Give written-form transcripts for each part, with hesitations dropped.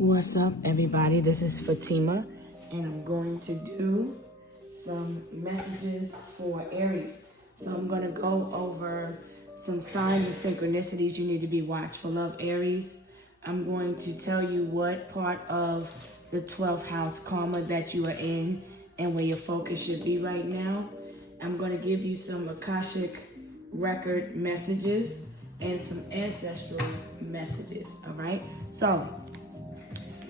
What's up, everybody? This is Fatima, and I'm going to do some messages for Aries. So I'm going to go over some signs and synchronicities you need to be watchful of, Aries. I'm going to tell you what part of the 12th house karma that you are in and where your focus should be right now. I'm going to give you some Akashic record messages and some ancestral messages, all right? So,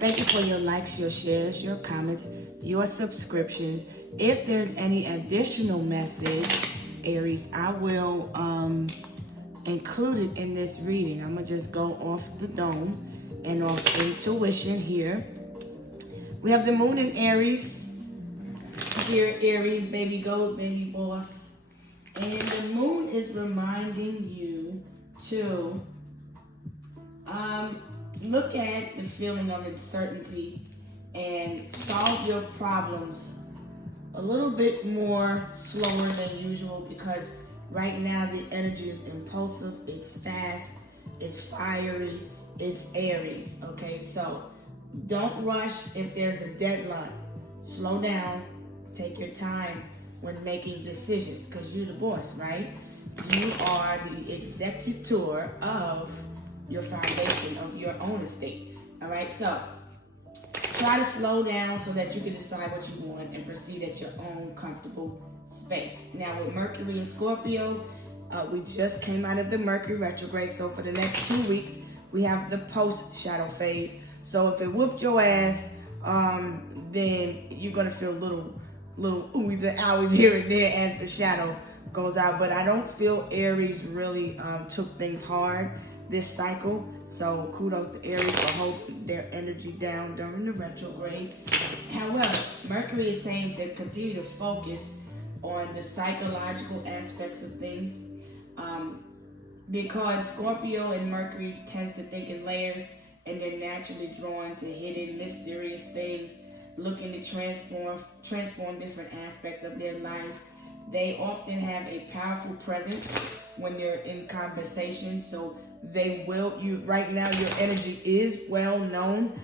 thank you for your likes, your shares, your comments, your subscriptions. If there's any additional message, Aries, I will include it in this reading. I'm going to just go off the dome and off intuition here. We have the moon in Aries. Here, Aries, baby goat, baby boss. And the moon is reminding you to look at the feeling of uncertainty and solve your problems a little bit more slower than usual, because right now the energy is impulsive, it's fast, it's fiery, it's Aries, okay? So don't rush if there's a deadline. Slow down, take your time when making decisions, because you're the boss, right? You are the executor of your foundation, of your own estate. All right, so try to slow down so that you can decide what you want and proceed at your own comfortable space. Now with Mercury and Scorpio, we just came out of the Mercury retrograde, so for the next 2 weeks we have the post shadow phase. So if it whooped your ass, then you're gonna feel little oohs and hours here and there as the shadow goes out. But I don't feel Aries really took things hard this cycle, so kudos to Aries for holding their energy down during the retrograde. However, Mercury is saying to continue to focus on the psychological aspects of things, because Scorpio and Mercury tends to think in layers, and they're naturally drawn to hidden, mysterious things, looking to transform different aspects of their life. They often have a powerful presence when they're in conversation, so they will, right now your energy is well known.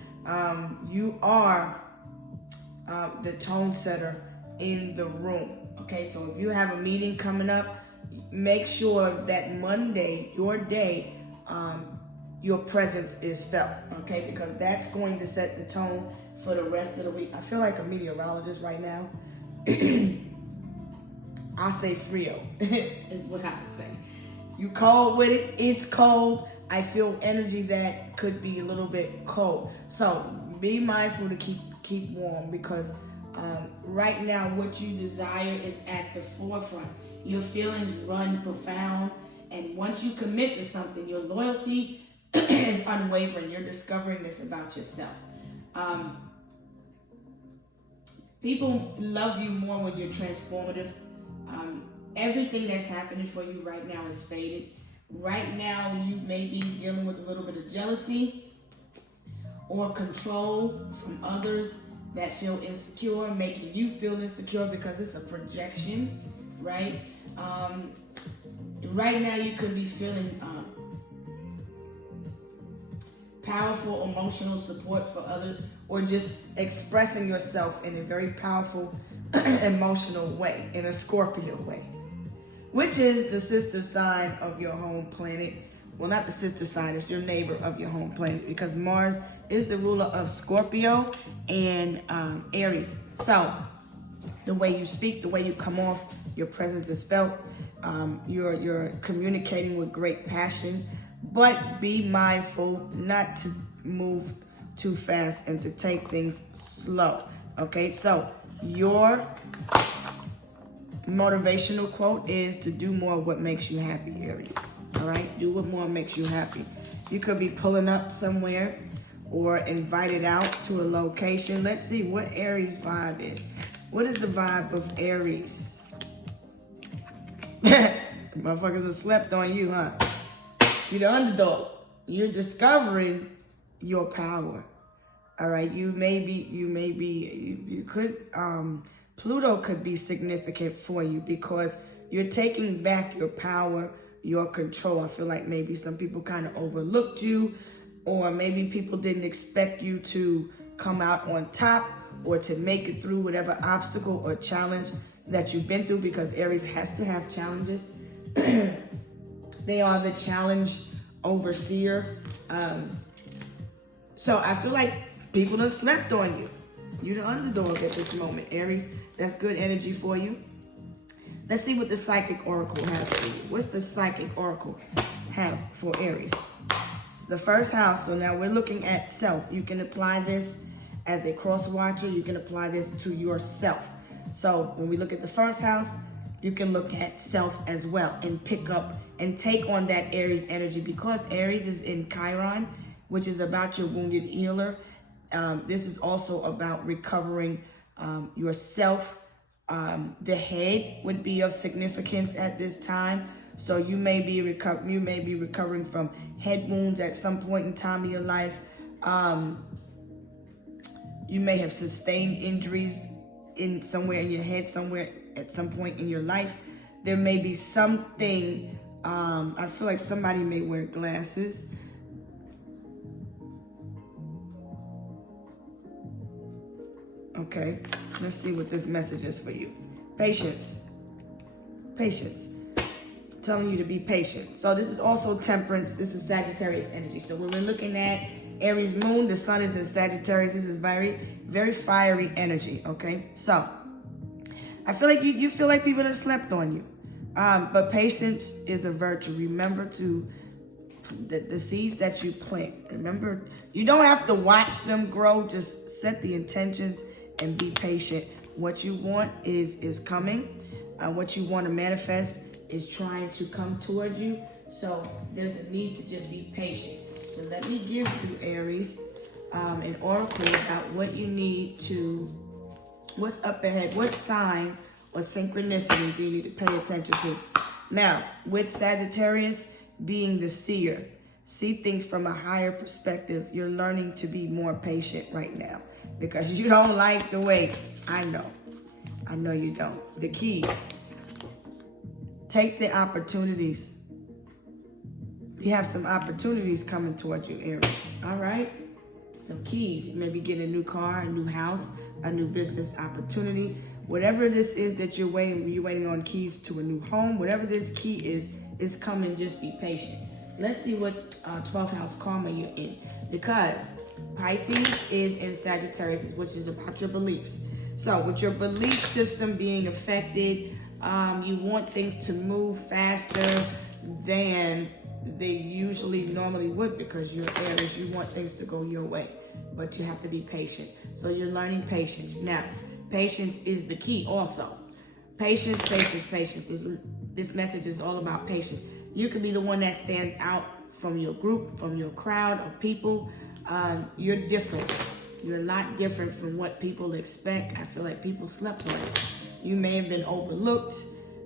You are the tone setter in the room, okay? So if you have a meeting coming up, make sure that Monday, your day, your presence is felt, okay? Because that's going to set the tone for the rest of the week. I feel like a meteorologist right now. I'll say Frio is what I would say. You cold with it, it's cold. I feel energy that could be a little bit cold. So be mindful to keep warm, because right now what you desire is at the forefront. Your feelings run profound, and once you commit to something, your loyalty is unwavering. You're discovering this about yourself. People love you more when you're transformative. Everything that's happening for you right now is faded. Right now, you may be dealing with a little bit of jealousy or control from others that feel insecure, making you feel insecure because it's a projection, right? Right now, you could be feeling powerful emotional support for others, or just expressing yourself in a very powerful emotional way, in a Scorpio way, which is the sister sign of your home planet. Well, not the sister sign, it's your neighbor of your home planet, because Mars is the ruler of Scorpio and Aries. So the way you speak, the way you come off, your presence is felt. You're communicating with great passion, but be mindful not to move too fast and to take things slow, okay? So your motivational quote is to do more of what makes you happy, Aries, all right? Do what more makes you happy. You could be pulling up somewhere or invited out to a location. Let's see what Aries vibe is. What is the vibe of Aries? Motherfuckers have slept on you, huh? You're the underdog. You're discovering your power. All right, Pluto could be significant for you, because you're taking back your power, your control. I feel like maybe some people kind of overlooked you, or maybe people didn't expect you to come out on top or to make it through whatever obstacle or challenge that you've been through, because Aries has to have challenges. They are the challenge overseer. So I feel like people have slept on you. You're the underdog at this moment, Aries. That's good energy for you. Let's see what the Psychic Oracle has for you. What's the Psychic Oracle have for Aries? It's the first house. So now we're looking at self. You can apply this as a cross watcher. You can apply this to yourself. So when we look at the first house, you can look at self as well and pick up and take on that Aries energy, because Aries is in Chiron, which is about your wounded healer. This is also about recovering yourself. The head would be of significance at this time. So you may be recovering from head wounds at some point in time in your life. You may have sustained injuries in somewhere in your head, somewhere at some point in your life. There may be something, I feel like somebody may wear glasses. Okay, let's see what this message is for you. Patience. Patience. Telling you to be patient. So this is also temperance. This is Sagittarius energy. So when we're looking at Aries moon, the sun is in Sagittarius. This is very, very fiery energy. Okay, so I feel like you feel like people have slept on you. But patience is a virtue. Remember to the seeds that you plant. Remember, you don't have to watch them grow. Just set the intentions and be patient. What you want is coming. What you want to manifest is trying to come towards you. So there's a need to just be patient. So let me give you, Aries, an oracle about what you need to, what's up ahead, what sign or synchronicity do you need to pay attention to. Now, with Sagittarius being the seer, see things from a higher perspective. You're learning to be more patient right now because you don't like the wait. I know you don't. The keys. Take the opportunities. You have some opportunities coming towards you, Aries. All right? Some keys. You maybe get a new car, a new house, a new business opportunity. Whatever this is that you're waiting on keys to a new home. Whatever this key is coming. Just be patient. Let's see what 12th house karma you're in. Because Pisces is in Sagittarius, which is about your beliefs. So with your belief system being affected, you want things to move faster than they normally would, because you're Aries. You want things to go your way, but you have to be patient. So you're learning patience. Now, patience is the key also. Patience, patience, patience. This message is all about patience. You can be the one that stands out from your group, from your crowd of people. You're different. You're not different from what people expect. I feel like people slept on you. You may have been overlooked,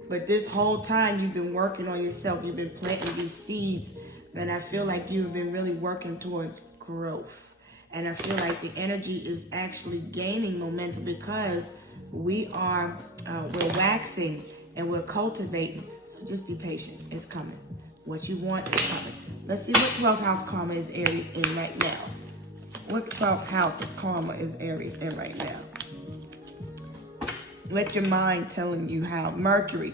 but this whole time you've been working on yourself. You've been planting these seeds, and I feel like you've been really working towards growth. And I feel like the energy is actually gaining momentum because we're waxing and we're cultivating. So just be patient. It's coming. What you want is coming. Let's see what 12th house karma is Aries in right now. What 12th house of karma is Aries in right now? Let your mind telling you how. Mercury,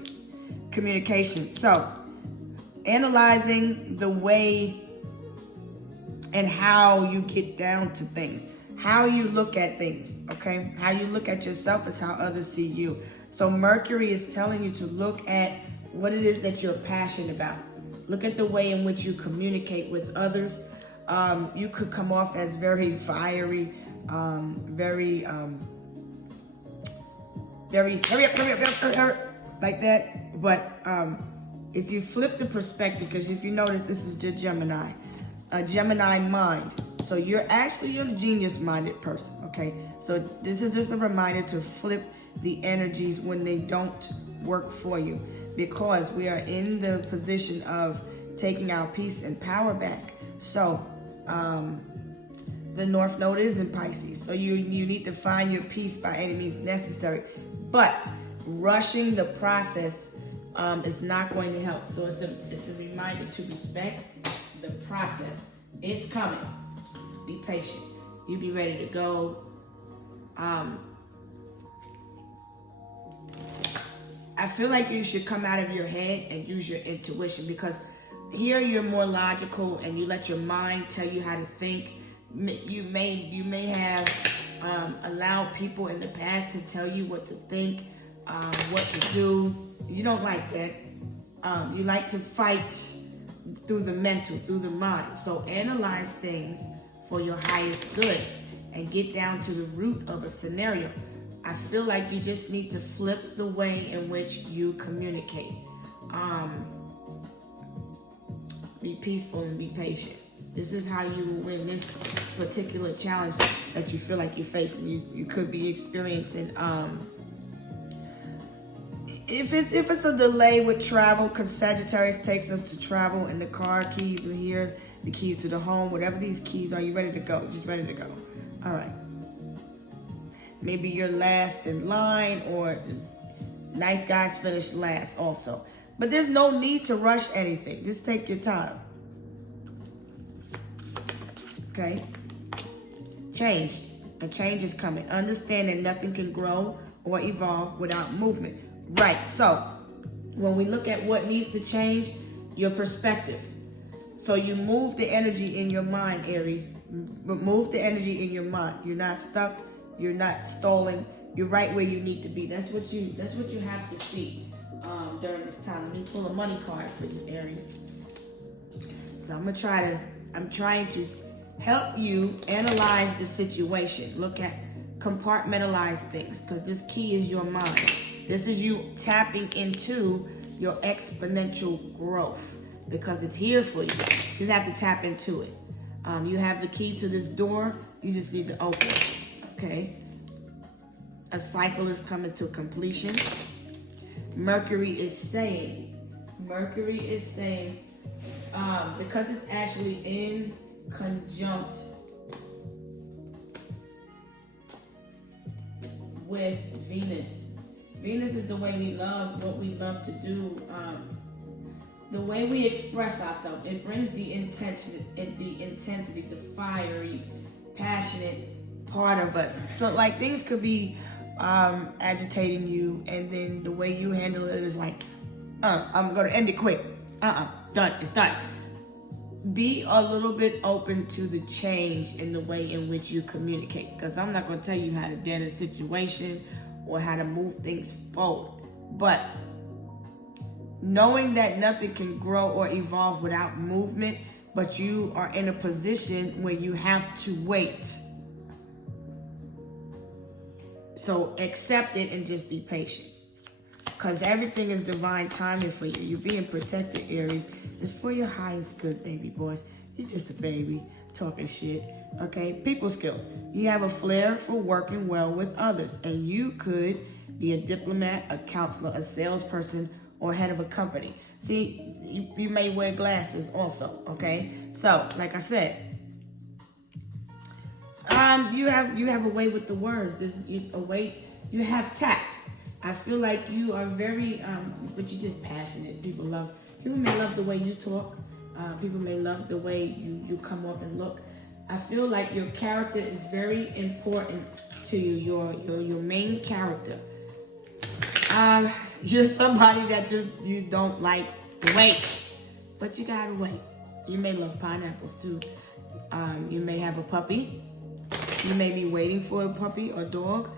communication. So, analyzing the way and how you get down to things. How you look at things, okay? How you look at yourself is how others see you. So Mercury is telling you to look at what it is that you're passionate about. Look at the way in which you communicate with others. You could come off as very fiery, very like that. But if you flip the perspective, because if you notice, this is your Gemini, a Gemini mind. So you're a genius-minded person, okay? So this is just a reminder to flip the energies when they don't work for you, because we are in the position of taking our peace and power back. So the North Node is in Pisces, so you need to find your peace by any means necessary. But rushing the process is not going to help. So it's a reminder to respect the process. It's coming. Be patient. You be ready to go. I feel like you should come out of your head and use your intuition, because here you're more logical and you let your mind tell you how to think. You may have allowed people in the past to tell you what to think, what to do. You don't like that. You like to fight through the mental, through the mind. So analyze things for your highest good and get down to the root of a scenario. I feel like you just need to flip the way in which you communicate. Be peaceful and be patient. This is how you will win this particular challenge that you feel like you're facing. You could be experiencing. If it's a delay with travel, because Sagittarius takes us to travel, and the car keys are here, the keys to the home, whatever these keys are, you ready to go? Just ready to go. All right. Maybe you're last in line, or nice guys finish last also. But there's no need to rush anything. Just take your time. Okay? Change. A change is coming. Understand that nothing can grow or evolve without movement. Right. So, when we look at what needs to change, your perspective. So you move the energy in your mind, Aries. Move the energy in your mind. You're not stuck. You're not stalling. You're right where you need to be. That's what you have to see during this time. Let me pull a money card for you, Aries. So I'm trying to help you analyze the situation. Look at, compartmentalize things, because this key is your mind. This is you tapping into your exponential growth, because it's here for you. You just have to tap into it. You have the key to this door. You just need to open it. Okay? A cycle is coming to completion. Mercury is saying, because it's actually in conjunct with Venus. Venus is the way we love, what we love to do, the way we express ourselves. It brings the intention, the intensity, the fiery, passionate part of us. So like things could be agitating you, and then the way you handle it is like, I'm gonna end it quick. Done. It's done. Be a little bit open to the change in the way in which you communicate, because I'm not gonna tell you how to deal in a situation or how to move things forward. But knowing that nothing can grow or evolve without movement, but you are in a position where you have to wait. So accept it and just be patient, because everything is divine timing for you. You're being protected, Aries. It's for your highest good, baby boys. You're just a baby talking shit, okay? People skills. You have a flair for working well with others, and you could be a diplomat, a counselor, a salesperson, or head of a company. See, you may wear glasses also, okay? So, like I said, you have a way with the words. You have tact. I feel like you are very, but you're just passionate. People may love the way you talk. People may love the way you come up and look. I feel like your character is very important to you. Your main character. You're somebody that you don't like to wait, but you gotta wait. You may love pineapples too. You may have a puppy. You may be waiting for a puppy or dog.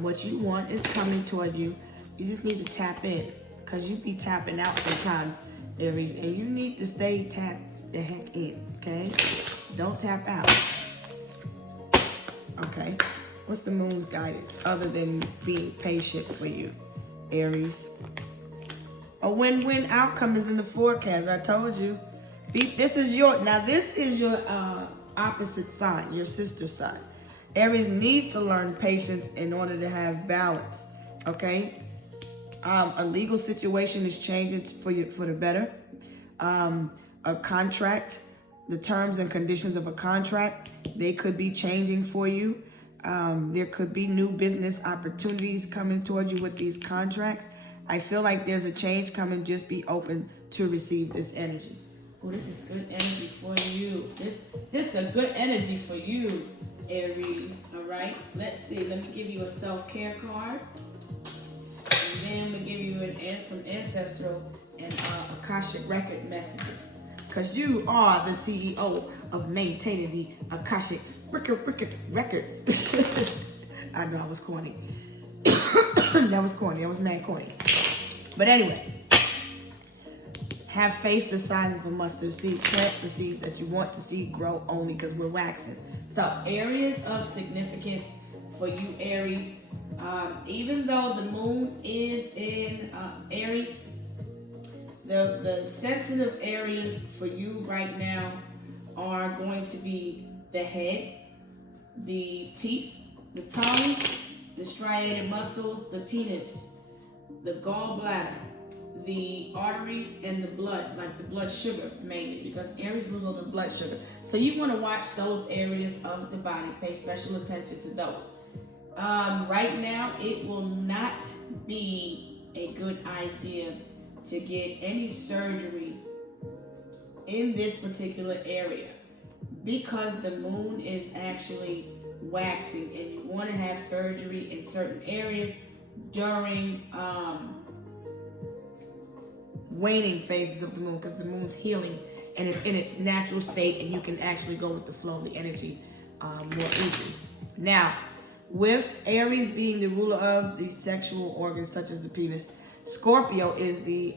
What you want is coming toward you. You just need to tap in, because you be tapping out sometimes, Aries, and you need to stay tapped the heck in, okay? Don't tap out. Okay? What's the moon's guidance other than being patient for you, Aries? A win-win outcome is in the forecast. I told you. This is your opposite sign, your sister sign. Aries needs to learn patience in order to have balance. Okay? A legal situation is changing for the better. A contract, the terms and conditions of a contract, they could be changing for you. There could be new business opportunities coming towards you with these contracts. I feel like there's a change coming. Just be open to receive this energy. Oh, this is good energy for you. This is a good energy for you, Aries. All right. Let's see. Let me give you a self-care card. And then we'll give you some ancestral and Akashic record messages. Because you are the CEO of maintaining the Akashic records. I know I was corny. That was corny. That was mad corny. But anyway. Have faith the size of a mustard seed. Plant the seeds that you want to see grow only, because we're waxing. So areas of significance for you, Aries. Even though the moon is in Aries, the sensitive areas for you right now are going to be the head, the teeth, the tongue, the striated muscles, the penis, the gallbladder, the arteries, and the blood, like the blood sugar mainly, because Aries rules on the blood sugar. So you want to watch those areas of the body. Pay special attention to those. Right now, it will not be a good idea to get any surgery in this particular area, because the moon is actually waxing, and you want to have surgery in certain areas during waning phases of the moon, because the moon's healing and it's in its natural state, and you can actually go with the flow of the energy more easily. Now, with Aries being the ruler of the sexual organs such as the penis, Scorpio is the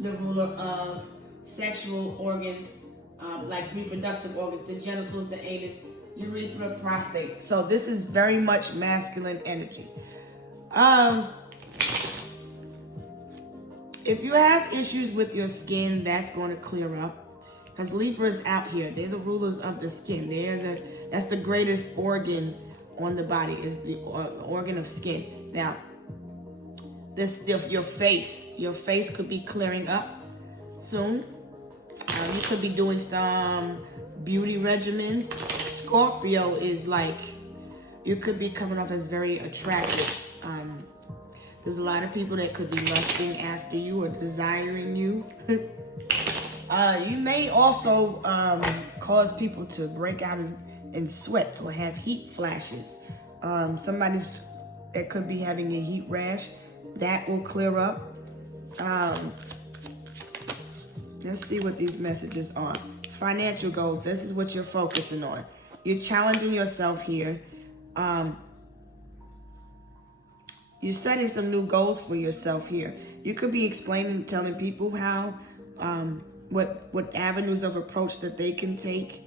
ruler of sexual organs like reproductive organs, the genitals, the anus, urethra, prostate. So this is very much masculine energy. If you have issues with your skin, that's going to clear up, because Libra's out here. They're the rulers of the skin. That's the greatest organ on the body, is the organ of skin. Now, your face could be clearing up soon. You could be doing some beauty regimens. Scorpio is like, you could be coming off as very attractive. There's a lot of people that could be lusting after you or desiring you. You may also cause people to break out in sweats or have heat flashes. Somebody that could be having a heat rash, that will clear up. Let's see what these messages are. Financial goals, this is what you're focusing on. You're challenging yourself here. You're setting some new goals for yourself here. You could be explaining, telling people how, what avenues of approach that they can take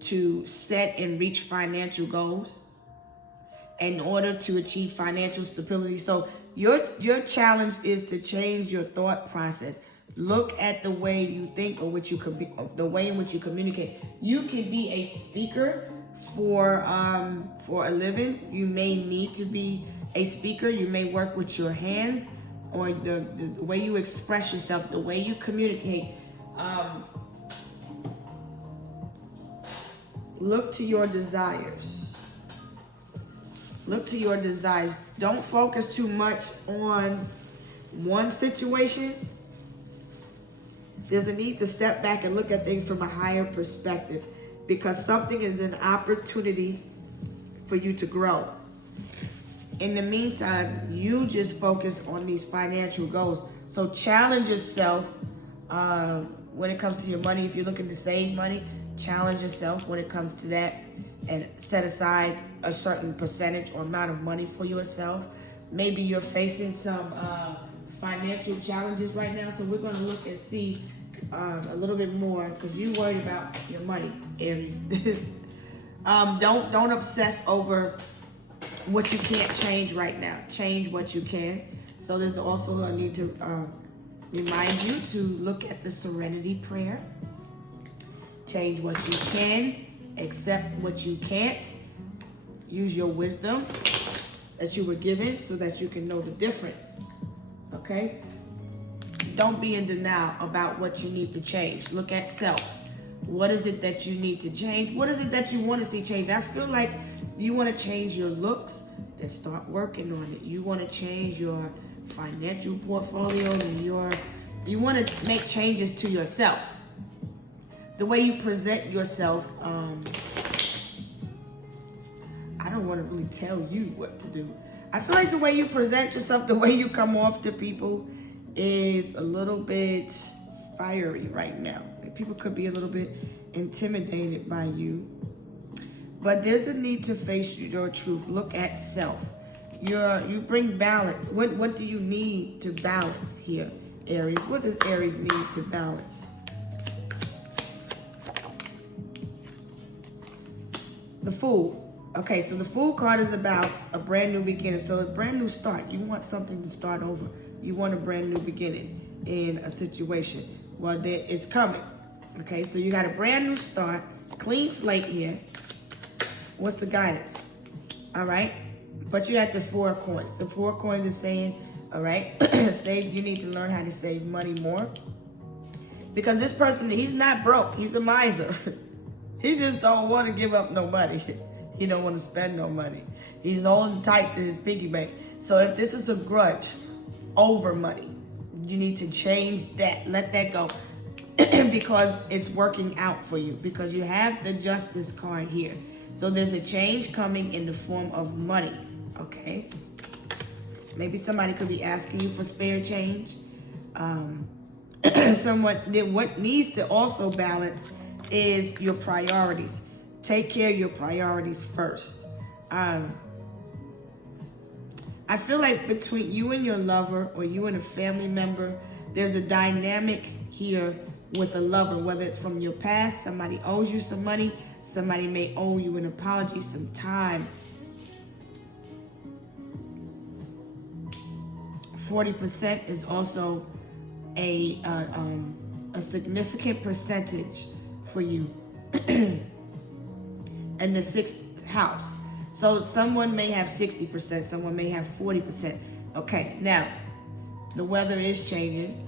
to set and reach financial goals in order to achieve financial stability. So your challenge is to change your thought process. Look at the way you think, or the way in which you communicate. You can be a speaker for a living. You may need to be a speaker. You may work with your hands, or the way you express yourself, the way you communicate. Look to your desires. Look to your desires. Don't focus too much on one situation. There's a need to step back and look at things from a higher perspective, because something is an opportunity for you to grow. In the meantime, you just focus on these financial goals. So challenge yourself when it comes to your money. If you're looking to save money, challenge yourself when it comes to that, and set aside a certain percentage or amount of money for yourself. Maybe you're facing some financial challenges right now, so we're going to look and see a little bit more, because you're worried about your money, Aries. Don't obsess over what you can't change right now. Change what you can. So there's also a need to remind you to look at the serenity prayer. Change what you can, accept what you can't. Use your wisdom that you were given so that you can know the difference. Okay? Don't be in denial about what you need to change. Look at self. What is it that you need to change? What is it that you want to see change? I feel like you want to change your looks, then start working on it. You want to change your financial portfolio, and You want to make changes to yourself. The way you present yourself, I don't want to really tell you what to do. I feel like the way you present yourself, the way you come off to people is a little bit fiery right now. People could be a little bit intimidated by you. But there's a need to face your truth. Look at self. You bring balance. What do you need to balance here, Aries? What does Aries need to balance? The Fool. Okay, so the Fool card is about a brand new beginning. So a brand new start. You want something to start over. You want a brand new beginning in a situation. Well, it's coming. Okay, so you got a brand new start. Clean slate here. What's the guidance? All right. But you have the 4 coins. The 4 coins is saying, all right, you need to learn how to save money more. Because this person, he's not broke. He's a miser. He just don't want to give up no money. He don't want to spend no money. He's holding tight to his piggy bank. So if this is a grudge over money, you need to change that. Let that go. Because it's working out for you. Because you have the Justice card here. So there's a change coming in the form of money. Okay? Maybe somebody could be asking you for spare change. What needs to also balance is your priorities. Take care of your priorities first. I feel like between you and your lover or you and a family member, there's a dynamic here with a lover, whether it's from your past, somebody owes you some money, somebody may owe you an apology, some time. 40% is also a significant percentage for you. And the 6th house. So someone may have 60%, someone may have 40%. Okay, now, the weather is changing.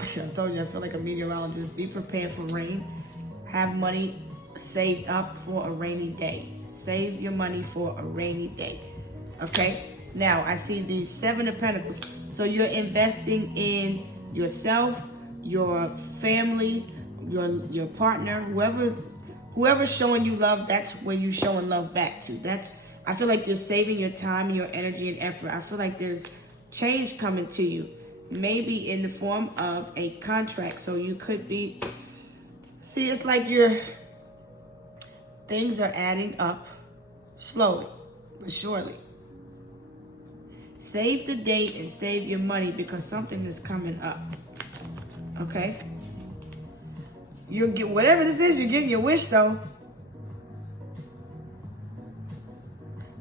I told you, I feel like a meteorologist. Be prepared for rain. Have money saved up for a rainy day. Save your money for a rainy day. Okay? Now, I see the 7 of Pentacles. So you're investing in yourself, your family, your partner, whoever's showing you love, that's where you're showing love back to. I feel like you're saving your time and your energy and effort. I feel like there's change coming to you. Maybe in the form of a contract. So you could be, see, it's like things are adding up slowly but surely. Save the date and save your money because something is coming up. Okay? You'll get whatever this is, you're getting your wish though.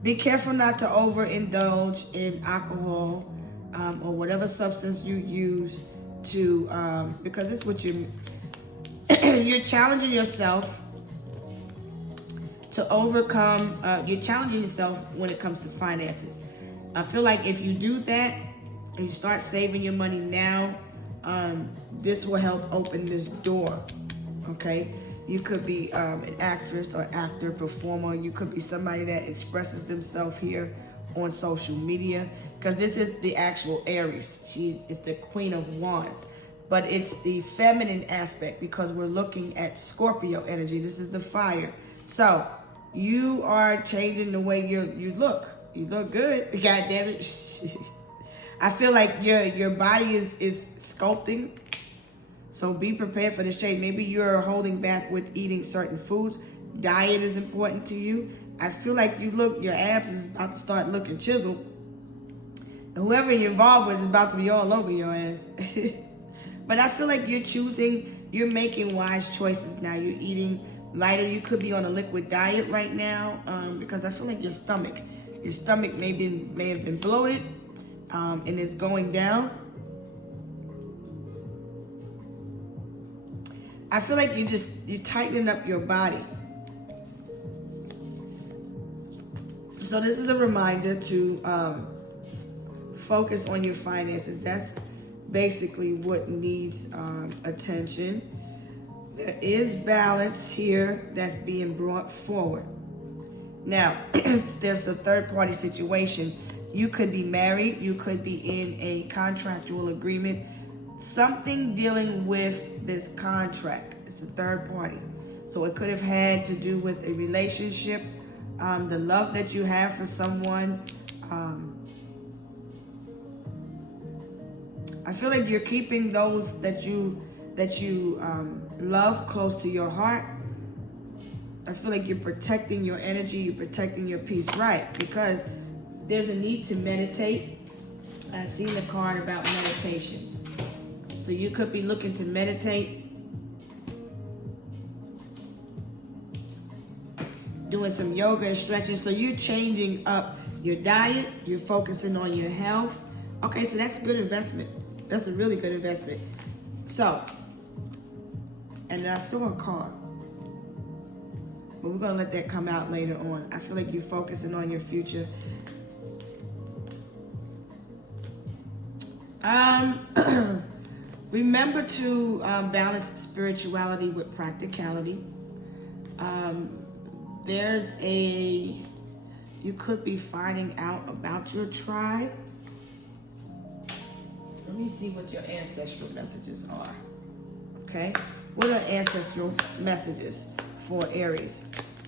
Be careful not to overindulge in alcohol or whatever substance you use to, because it's what you're challenging yourself to overcome, you're challenging yourself when it comes to finances. I feel like if you do that and you start saving your money now, this will help open this door. Okay, you could be an actress or actor, performer. You could be somebody that expresses themselves here on social media, because this is the actual Aries. She is the Queen of Wands, but it's the feminine aspect because we're looking at Scorpio energy. This is the fire. So you are changing the way you look. You look good. God damn it. I feel like your body is sculpting. So be prepared for this change. Maybe you're holding back with eating certain foods. Diet is important to you. I feel like your abs is about to start looking chiseled. Whoever you're involved with is about to be all over your ass. But I feel like you're making wise choices now. You're eating lighter. You could be on a liquid diet right now because I feel like your stomach may have been bloated and it's going down. I feel like you're tightening up your body. So this is a reminder to focus on your finances. That's basically what needs attention. There is balance here that's being brought forward. Now, there's a third-party situation. You could be married. You could be in a contractual agreement something dealing with this contract. It's a third party. So it could have had to do with a relationship, the love that you have for someone. I feel like you're keeping those that you love close to your heart. I feel like you're protecting your energy, you're protecting your peace, right? Because there's a need to meditate. I've seen the card about meditation. So you could be looking to meditate, doing some yoga and stretching. So you're changing up your diet, you're focusing on your health. Okay, so that's a good investment. That's a really good investment. So, and I saw a card, but we're gonna let that come out later on. I feel like you're focusing on your future. Remember to balance spirituality with practicality. You could be finding out about your tribe. Let me see what your ancestral messages are. Okay, what are ancestral messages for Aries?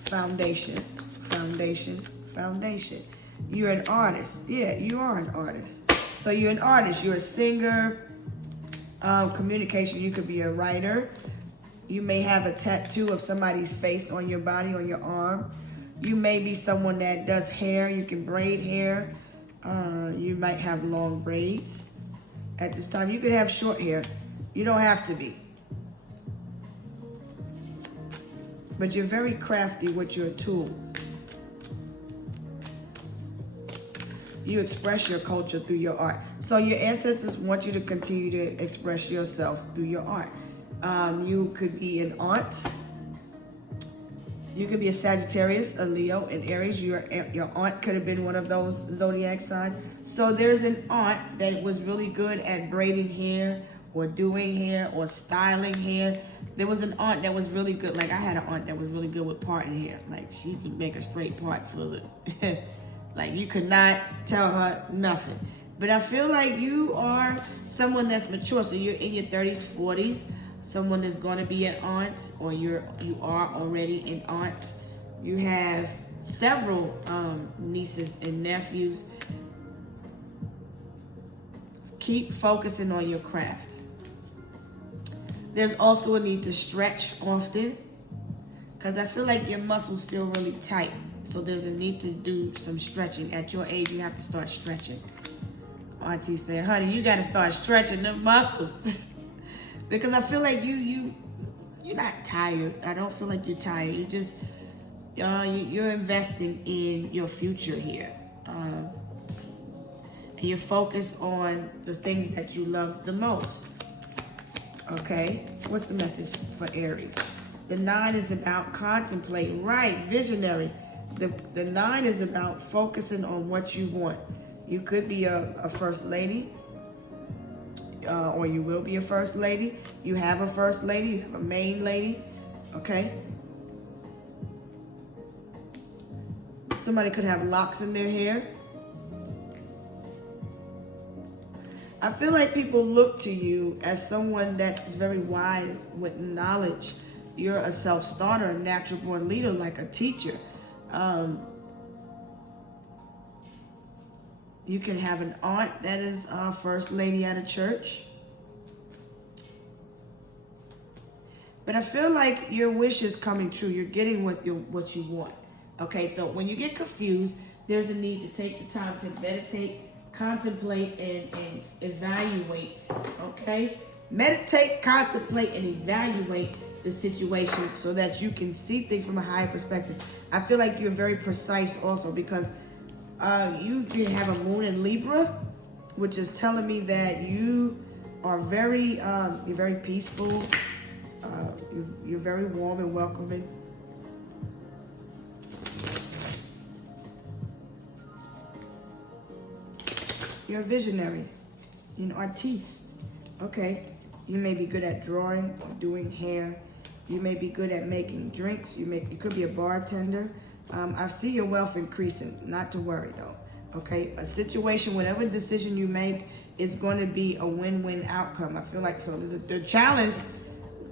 Foundation, foundation, foundation. You're an artist. Yeah, you are an artist. So you're an artist. You're a singer. Communication. You could be a writer. You may have a tattoo of somebody's face on your body, on your arm. You may be someone that does hair. You can braid hair. You might have long braids at this time. You could have short hair. You don't have to be. But you're very crafty with your tools. You express your culture through your art. So your ancestors want you to continue to express yourself through your art. You could be an aunt. You could be a Sagittarius, a Leo, an Aries. Your aunt could have been one of those zodiac signs. So there's an aunt that was really good at braiding hair or doing hair or styling hair. There was an aunt that was really good. Like I had an aunt that was really good with parting hair. Like she could make a straight part for the... Like you could not tell her nothing. But I feel like you are someone that's mature. So you're in your 30s, 40s. Someone that's going to be an aunt, or you are already an aunt. You have several nieces and nephews. Keep focusing on your craft. There's also a need to stretch often, because I feel like your muscles feel really tight. So there's a need to do some stretching. At your age, you have to start stretching. Auntie said, honey, you got to start stretching the muscles. Because I feel like you're not tired. I don't feel like you're tired. You just, you're investing in your future here. And you're focused on the things that you love the most. Okay, what's the message for Aries? The 9 is about contemplating, right? Visionary. The 9 is about focusing on what you want. You could be a first lady, or you will be a first lady. You have a first lady, you have a main lady, okay? Somebody could have locks in their hair. I feel like people look to you as someone that's very wise with knowledge. You're a self-starter, a natural born leader, like a teacher. You can have an aunt that is first lady at a church. But I feel like your wish is coming true. You're getting what you want. Okay, so when you get confused, there's a need to take the time to meditate, contemplate, and evaluate. Okay? Meditate, contemplate, and evaluate the situation so that you can see things from a higher perspective. I feel like you're very precise also, because you can have a moon in Libra, which is telling me that you are you're very peaceful. You're very warm and welcoming. You're a visionary. You're an artiste. Okay. You may be good at drawing or doing hair. You may be good at making drinks. You could be a bartender. I see your wealth increasing. Not to worry though. Okay, a situation, whatever decision you make, is going to be a win-win outcome. I feel like so. The challenge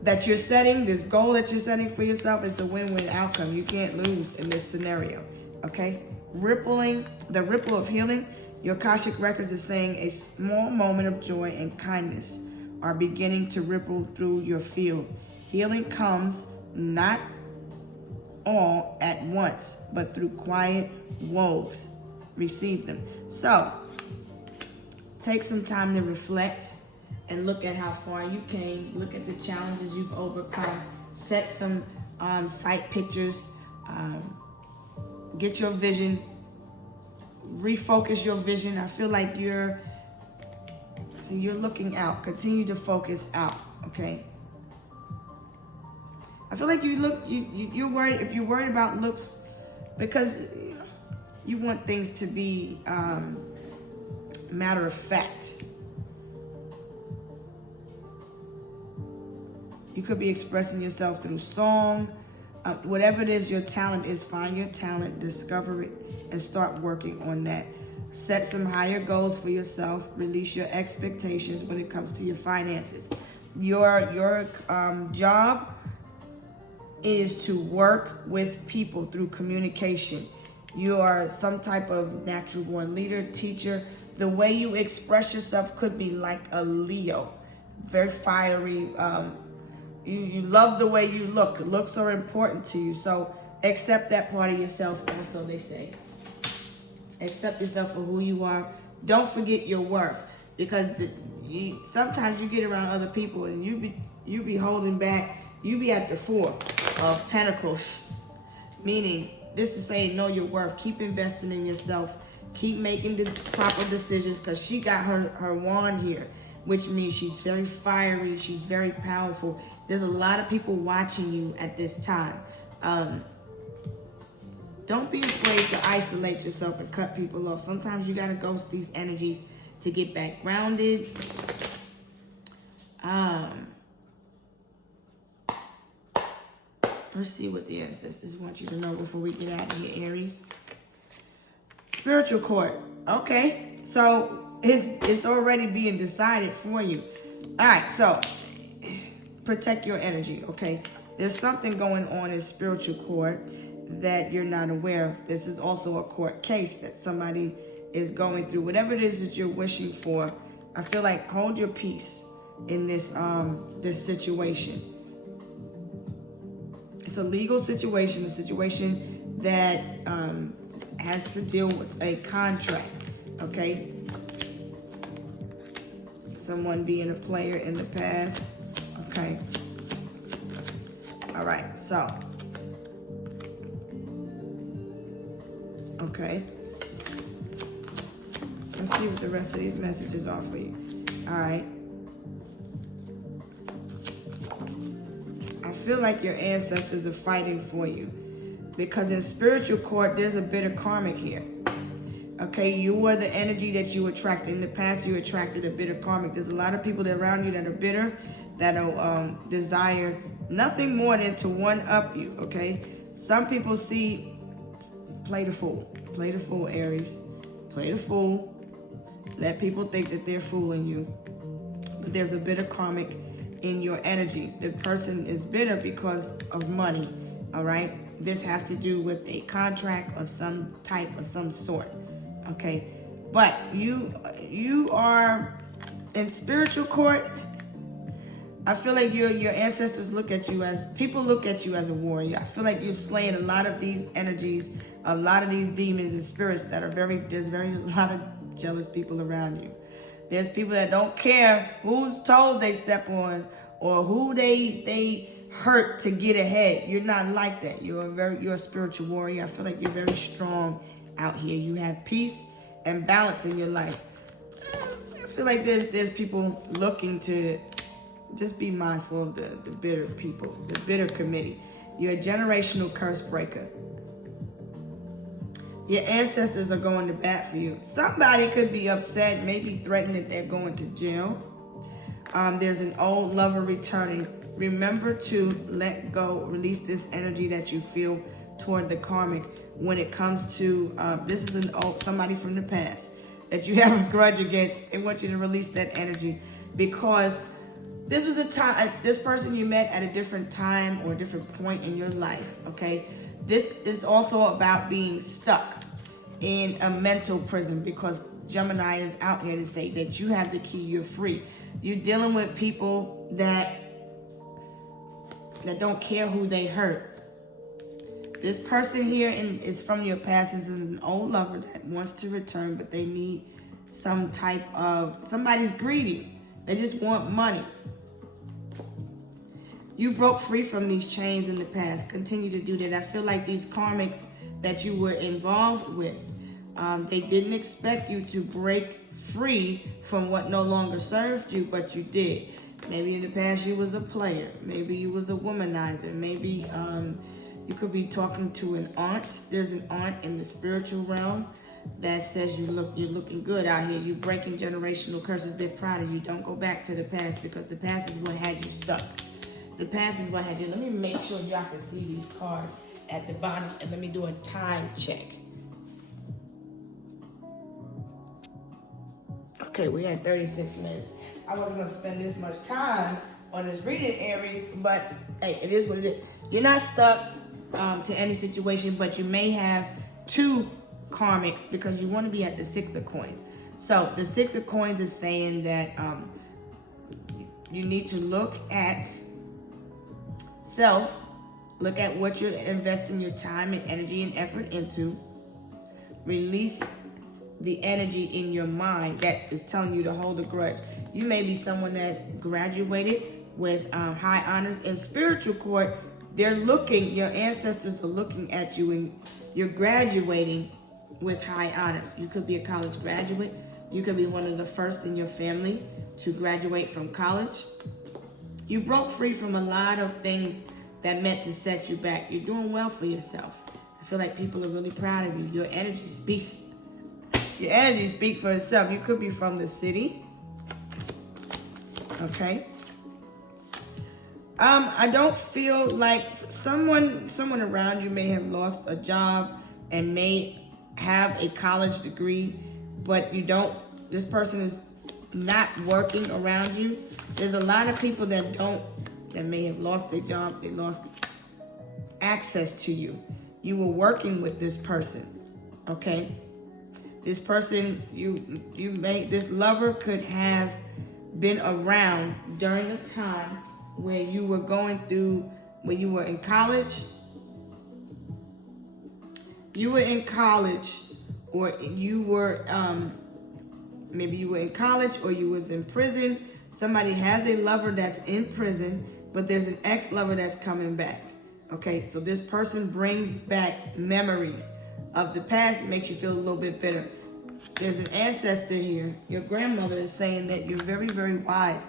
that you're setting, this goal that you're setting for yourself, is a win-win outcome. You can't lose in this scenario. Okay, the ripple of healing. Your Akashic Records is saying a small moment of joy and kindness are beginning to ripple through your field. Healing comes not all at once, but through quiet woes. Receive them. So, take some time to reflect and look at how far you came. Look at the challenges you've overcome. Set some sight pictures. Get your vision. Refocus your vision. I feel like you're looking out. Continue to focus out. Okay. I feel like you're worried. If you're worried about looks, because you want things to be matter of fact. You could be expressing yourself through song. Whatever it is your talent is, find your talent, discover it, and start working on that. Set some higher goals for yourself. Release your expectations when it comes to your finances. Your job is to work with people through communication. You are some type of natural born leader, teacher. The way you express yourself could be like a Leo, very fiery. You love the way you look. Looks are important to you. So accept that part of yourself also, they say. Accept yourself for who you are. Don't forget your worth, because sometimes you get around other people and you be holding back. You be at the 4 of Pentacles, meaning this is saying know your worth. Keep investing in yourself. Keep making the proper decisions, because she got her wand here, which means she's very fiery. She's very powerful. There's a lot of people watching you at this time. Don't be afraid to isolate yourself and cut people off. Sometimes you got to ghost these energies to get back grounded. Let's see what the ancestors want you to know before we get out of here, Aries. Spiritual court. Okay, so it's already being decided for you. All right, so protect your energy, okay? There's something going on in spiritual court that you're not aware of. This is also a court case that somebody is going through. Whatever it is that you're wishing for, I feel like hold your peace in this situation. It's a legal situation, a situation that has to deal with a contract, okay? Someone being a player in the past, okay? All right, so, okay. Let's see what the rest of these messages are for you. All right. I feel like your ancestors are fighting for you, because in spiritual court, there's a bitter karmic here. Okay, you were the energy that you attracted. In the past, you attracted a bitter karmic. There's a lot of people that around you that are bitter, that desire nothing more than to one-up you, okay? Some people see, play the fool, Aries. Play the fool. Let people think that they're fooling you. But there's a bitter karmic in your energy. The person is bitter because of money, all right? This has to do with a contract of some type or some sort, okay? But you are in spiritual court. I feel like your ancestors look at you as, people look at you as a warrior. I feel like you're slaying a lot of these energies, a lot of these demons and spirits that are there's a lot of jealous people around you. There's people that don't care who's told they step on or who they hurt to get ahead. You're not like that. You're a spiritual warrior. I feel like you're very strong out here. You have peace and balance in your life. I feel like there's people looking to just be mindful of the bitter people, the bitter committee. You're a generational curse breaker. Your ancestors are going to bat for you. Somebody could be upset, maybe threatened that they're going to jail. There's an old lover returning. Remember to let go, release this energy that you feel toward the karmic when it comes to, this is somebody from the past that you have a grudge against. They want you to release that energy because this was a time, this person you met at a different time or a different point in your life, okay? This is also about being stuck in a mental prison because Gemini is out here to say that you have the key, you're free. You're dealing with people that don't care who they hurt. This person here is from your past. This is an old lover that wants to return, but they need some type of, somebody's greedy. They just want money. You broke free from these chains in the past. Continue to do that. I feel like these karmics that you were involved with, they didn't expect you to break free from what no longer served you, but you did. Maybe in the past you was a player. Maybe you was a womanizer. Maybe you could be talking to an aunt. There's an aunt in the spiritual realm that says you're looking good out here. You're breaking generational curses. They're proud of you. Don't go back to the past because the past is what had you stuck. The past is what had you. Let me make sure y'all can see these cards at the bottom and let me do a time check. Okay, we had 36 minutes. I wasn't going to spend this much time on this reading, Aries, but hey, it is what it is. You're not stuck to any situation, but you may have two karmics because you want to be at the 6 of coins. So the 6 of coins is saying that you need to look at self, look at what you're investing your time and energy and effort into, release the energy in your mind that is telling you to hold a grudge. You may be someone that graduated with high honors in spiritual court. They're looking, your ancestors are looking at you and you're graduating with high honors. You could be a college graduate. You could be one of the first in your family to graduate from college. You broke free from a lot of things that meant to set you back. You're doing well for yourself. I feel like people are really proud of you. Your energy speaks for itself. You could be from the city. Okay. I don't feel like someone around you may have lost a job and may have a college degree, but this person is not working around you. There's a lot of people that may have lost their job. They lost access to you. You were working with this person, okay? This person, this lover could have been around during the time where you were when you were in college. You were in college, or you were, maybe you were in college or you was in prison. Somebody has a lover that's in prison, but there's an ex-lover that's coming back. Okay, so this person brings back memories of the past. It makes you feel a little bit better. There's an ancestor here. Your grandmother is saying that you're very, very wise.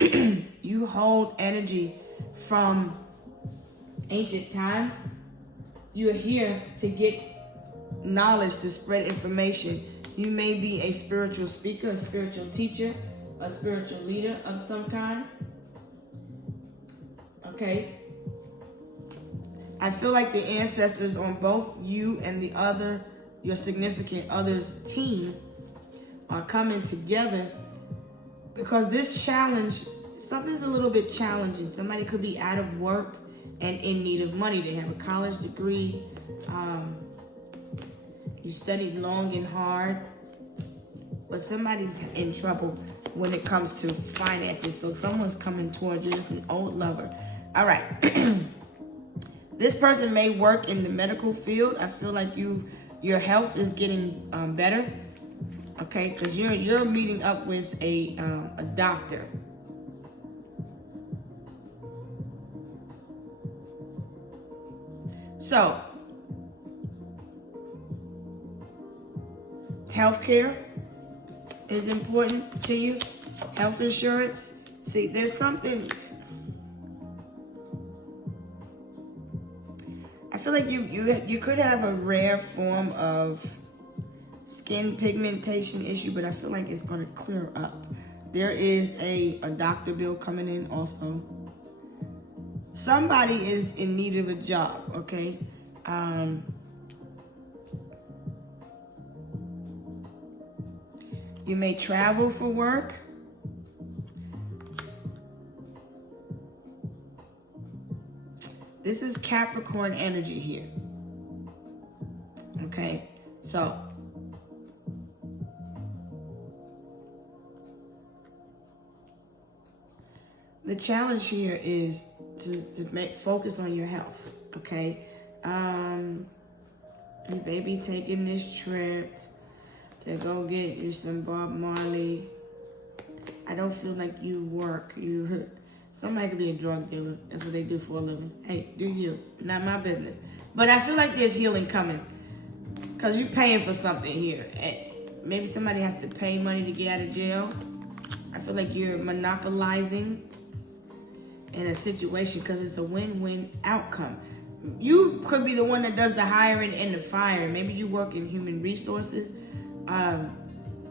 You hold energy from ancient times. You're here to get knowledge, to spread information. You may be a spiritual speaker, a spiritual teacher, a spiritual leader of some kind. Okay. I feel like the ancestors on both you and your significant other's team are coming together because this challenge, something's a little bit challenging. Somebody could be out of work and in need of money. They have a college degree. You studied long and hard, but somebody's in trouble when it comes to finances. So someone's coming towards you. It's an old lover. All right. This person may work in the medical field. I feel like your health is getting better. Okay, because you're meeting up with a doctor. So, healthcare is important to you. Health insurance. See, there's something. I feel like you could have a rare form of skin pigmentation issue, but I feel like it's going to clear up. There is a doctor bill coming in also. Somebody is in need of a job, okay? You may travel for work. This is Capricorn energy here. Okay, so the challenge here is to focus on your health. Okay, you may be taking this trip to go get you some Bob Marley. I don't feel like you work. Somebody could be a drug dealer. That's what they do for a living. Hey, do you? Not my business. But I feel like there's healing coming because you're paying for something here. Maybe somebody has to pay money to get out of jail. I feel like you're monopolizing in a situation because it's a win-win outcome. You could be the one that does the hiring and the firing. Maybe you work in human resources.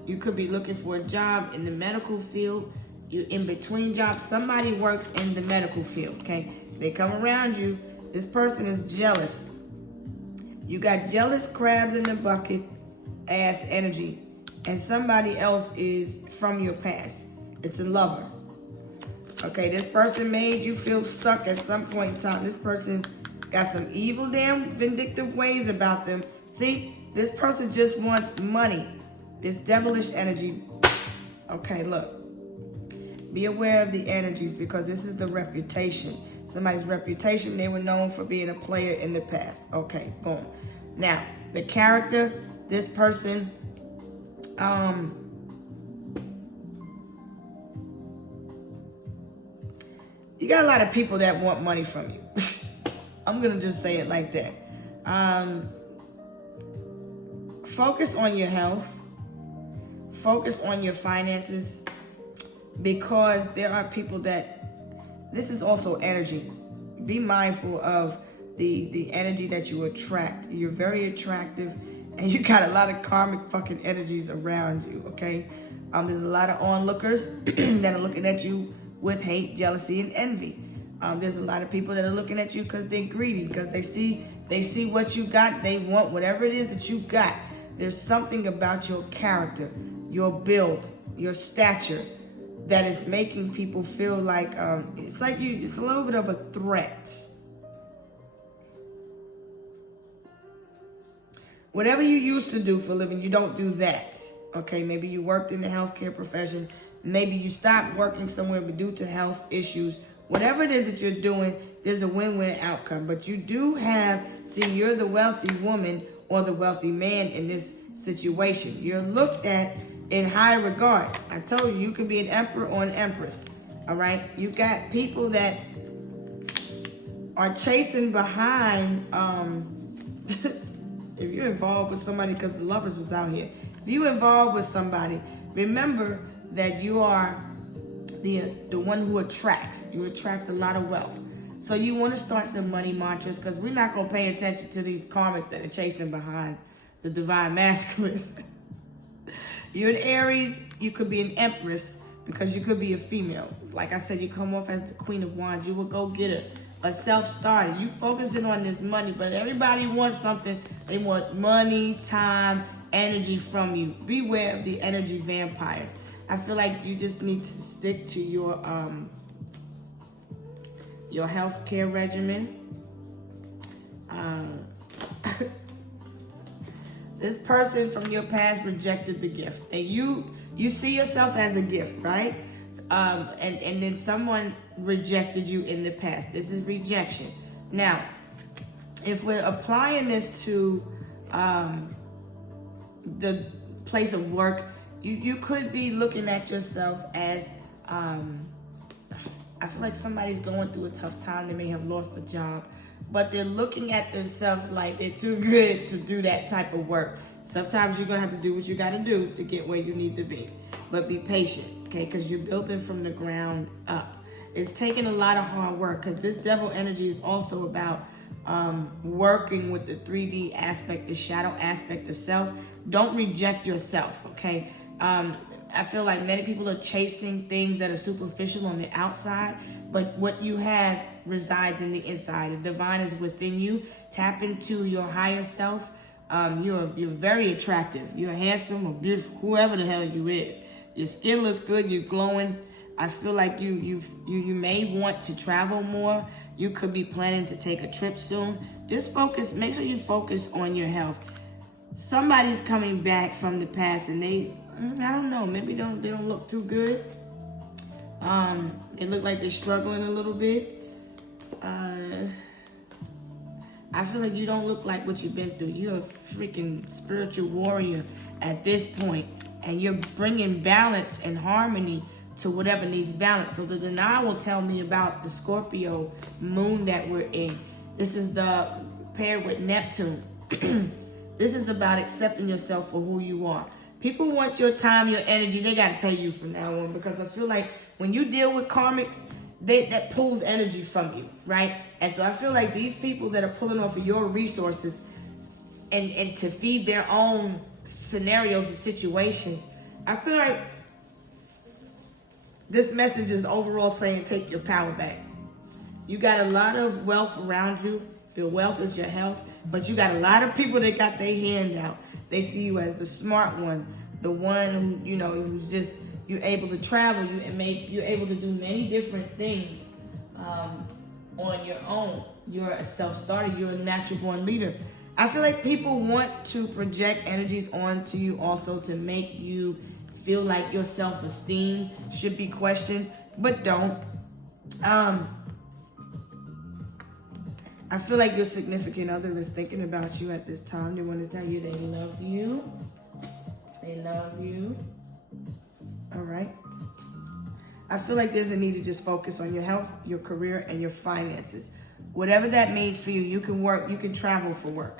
You could be looking for a job in the medical field. You're in between jobs. Somebody works in the medical field, okay? They come around you. This person is jealous. You got jealous crabs in the bucket ass energy. And somebody else is from your past. It's a lover. Okay, this person made you feel stuck at some point in time. This person got some evil, damn vindictive ways about them. See, this person just wants money. This devilish energy. Okay, look. Be aware of the energies because this is the reputation. Somebody's reputation, they were known for being a player in the past. Okay, boom. Now, the character, this person, you got a lot of people that want money from you. I'm going to just say it like that. Focus on your health. Focus on your finances because there are people that, this is also energy. Be mindful of the energy that you attract. You're very attractive and you got a lot of karmic fucking energies around you, okay? There's a lot of onlookers that are looking at you with hate, jealousy, and envy. There's a lot of people that are looking at you because they're greedy, because they see what you got, they want whatever it is that you got. There's something about your character, your build, your stature that is making people feel like it's a little bit of a threat. Whatever you used to do for a living, you don't do that. Okay, maybe you worked in the healthcare profession. Maybe you stopped working somewhere but due to health issues. Whatever it is that you're doing, there's a win-win outcome. But you do have, see, you're the wealthy woman or the wealthy man in this situation. You're looked at in high regard. I told you, you can be an emperor or an empress. All right? You got people that are chasing behind, if you're involved with somebody, because the lovers was out here. If you're involved with somebody, remember that you are the one who attracts. You attract a lot of wealth. So you want to start some money mantras because we're not going to pay attention to these karmics that are chasing behind the divine masculine. You're an Aries, you could be an empress because you could be a female. Like I said, you come off as the Queen of Wands. You will go get a self-starter. You focusing on this money, but everybody wants something. They want money, time, energy from you. Beware of the energy vampires. I feel like you just need to stick to your healthcare regimen. This person from your past rejected the gift, and you see yourself as a gift, right? And then someone rejected you in the past. This is rejection. Now, if we're applying this to the place of work, you could be looking at yourself as, I feel like somebody's going through a tough time. They may have lost a job, but they're looking at themselves like they're too good to do that type of work. Sometimes you're going to have to do what you got to do to get where you need to be. But be patient, okay? Because you're building from the ground up. It's taking a lot of hard work because this devil energy is also about working with the 3D aspect, the shadow aspect of self. Don't reject yourself, okay? I feel like many people are chasing things that are superficial on the outside, but what you have resides in the inside. The divine is within you. Tap into your higher self. You're very attractive. You're handsome or beautiful, whoever the hell you is. Your skin looks good. You're glowing. I feel like you may want to travel more. You could be planning to take a trip soon. Just focus. Make sure you focus on your health. Somebody's coming back from the past, and I don't know. Maybe they don't look too good. They look like they're struggling a little bit. I feel like you don't look like what you've been through. You're a freaking spiritual warrior at this point, and you're bringing balance and harmony to whatever needs balance. So the denial will tell me about the Scorpio moon that we're in. This is the paired with Neptune. This is about accepting yourself for who you are. People want your time, your energy. They got to pay you from now on, because I feel like when you deal with karmics, that pulls energy from you, right? And so I feel like these people that are pulling off of your resources and to feed their own scenarios and situations, I feel like this message is overall saying take your power back. You got a lot of wealth around you. Your wealth is your health, but you got a lot of people that got their hand out. They see you as the smart one, the one who, who's just, you're able to travel, you're able to do many different things on your own. You're a self-starter, you're a natural born leader. I feel like people want to project energies onto you also to make you feel like your self-esteem should be questioned, but don't. I feel like your significant other is thinking about you at this time. They want to tell you they love you. They love you. All right. I feel like there's a need to just focus on your health, your career, and your finances. Whatever that means for you, you can work, you can travel for work.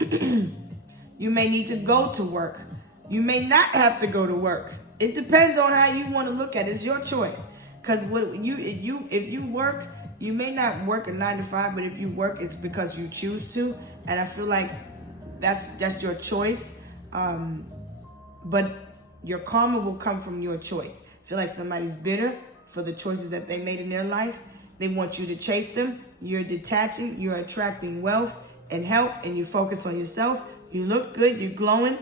You may need to go to work. You may not have to go to work. It depends on how you want to look at it. It's your choice. Because if you work, you may not work a 9 to 5, but if you work, it's because you choose to. And I feel like that's your choice. But your karma will come from your choice. I feel like somebody's bitter for the choices that they made in their life. They want you to chase them. You're detaching. You're attracting wealth and health, and you focus on yourself. You look good. You're glowing.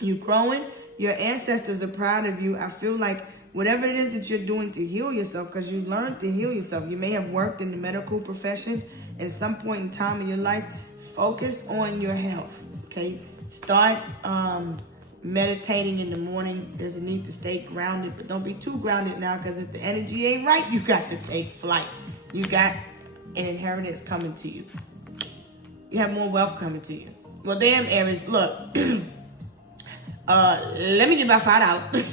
You're growing. Your ancestors are proud of you. I feel like whatever it is that you're doing to heal yourself, because you learned to heal yourself. You may have worked in the medical profession at some point in time in your life. Focus on your health, okay? Start meditating in the morning. There's a need to stay grounded, but don't be too grounded now, because if the energy ain't right, you got to take flight. You got an inheritance coming to you. You have more wealth coming to you. Well, damn, Aries, look. Let me get my $5.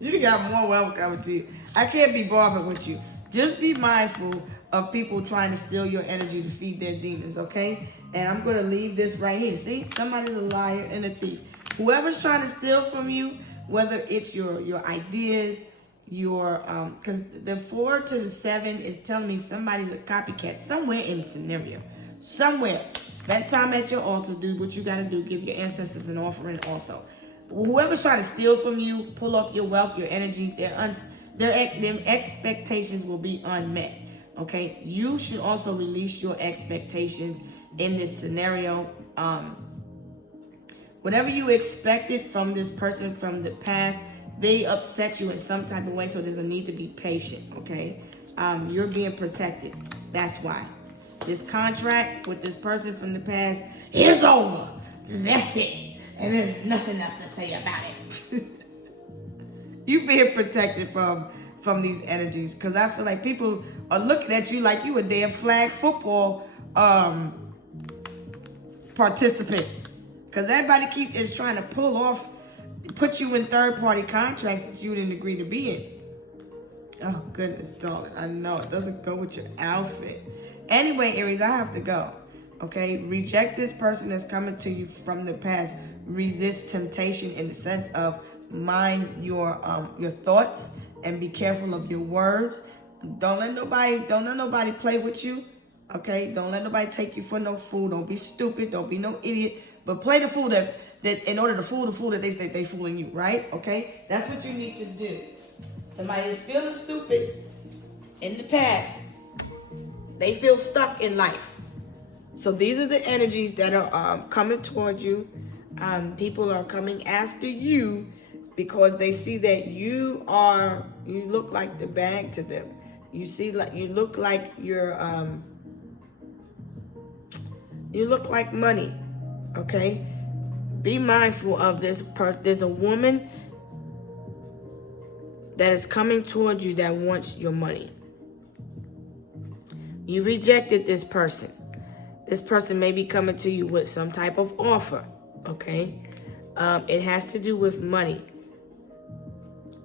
You got more wealth coming to you. I can't be bothered with you. Just be mindful of people trying to steal your energy to feed their demons, okay? And I'm going to leave this right here. See, somebody's a liar and a thief. Whoever's trying to steal from you, whether it's your ideas, because the 4 to the 7 is telling me somebody's a copycat somewhere in the scenario. Somewhere. Spend time at your altar. Do what you got to do. Give your ancestors an offering also. Whoever's trying to steal from you, pull off your wealth, your energy, their expectations will be unmet. Okay, you should also release your expectations in this scenario. Whatever you expected from this person from the past, they upset you in some type of way, so there's a need to be patient. Okay, you're being protected. That's why this contract with this person from the past is over. That's it. And there's nothing else to say about it. You being protected from these energies, because I feel like people are looking at you like you a damn flag football participant. Because everybody is trying to put you in third-party contracts that you didn't agree to be in. Oh, goodness, darling. I know it doesn't go with your outfit. Anyway, Aries, I have to go. Okay? Reject this person that's coming to you from the past. Resist temptation in the sense of mind your thoughts and be careful of your words. Don't let nobody play with you. Okay? Don't let nobody take you for no fool. Don't be stupid. Don't be no idiot. But play the fool that in order to fool the fool that they fooling you, right? Okay? That's what you need to do. Somebody is feeling stupid in the past. They feel stuck in life. So these are the energies that are coming toward you. People are coming after you because they see that you look like the bag to them. You look like you look like money. Okay? Be mindful of this. There's a woman that is coming towards you that wants your money. You rejected this person. This person may be coming to you with some type of offer, okay? It has to do with money.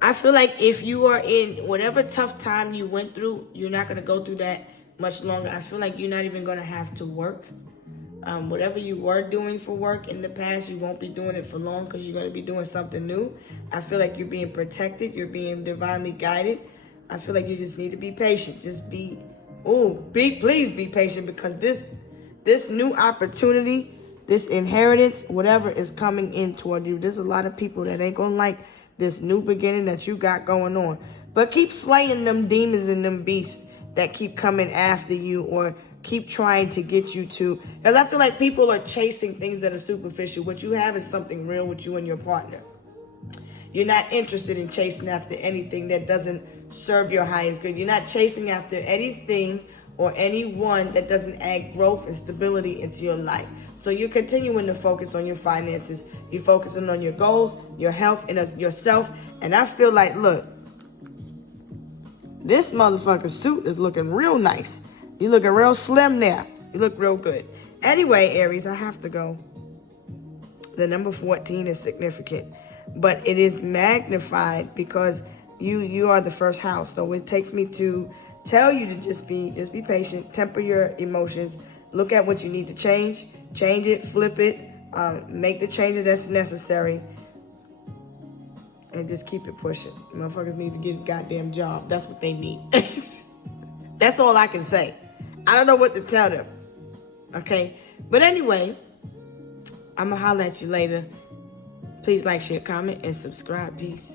I feel like if you are in whatever tough time you went through, you're not going to go through that much longer. I feel like you're not even going to have to work. Whatever you were doing for work in the past, you won't be doing it for long because you're going to be doing something new. I feel like you're being protected. You're being divinely guided. I feel like you just need to be patient. Please be patient, because this new opportunity, this inheritance, whatever is coming in toward you, there's a lot of people that ain't going to like this new beginning that you got going on. But keep slaying them demons and them beasts that keep coming after you or keep trying to get you to, because I feel like people are chasing things that are superficial. What you have is something real with you and your partner. You're not interested in chasing after anything that doesn't serve your highest good. You're not chasing after anything or anyone that doesn't add growth and stability into your life. So you're continuing to focus on your finances. You're focusing on your goals, your health, and yourself. And I feel like, look, this motherfucker suit is looking real nice. You looking real slim now. You look real good. Anyway, Aries, I have to go. The number 14 is significant, but it is magnified because you are the first house. So it takes me to tell you to just be patient, temper your emotions, look at what you need to change it, flip it, make the changes that's necessary, and just keep it pushing. Motherfuckers need to get a goddamn job. That's what they need. That's all I can say. I don't know what to tell them. Okay? But anyway, I'm going to holler at you later. Please like, share, comment, and subscribe. Peace.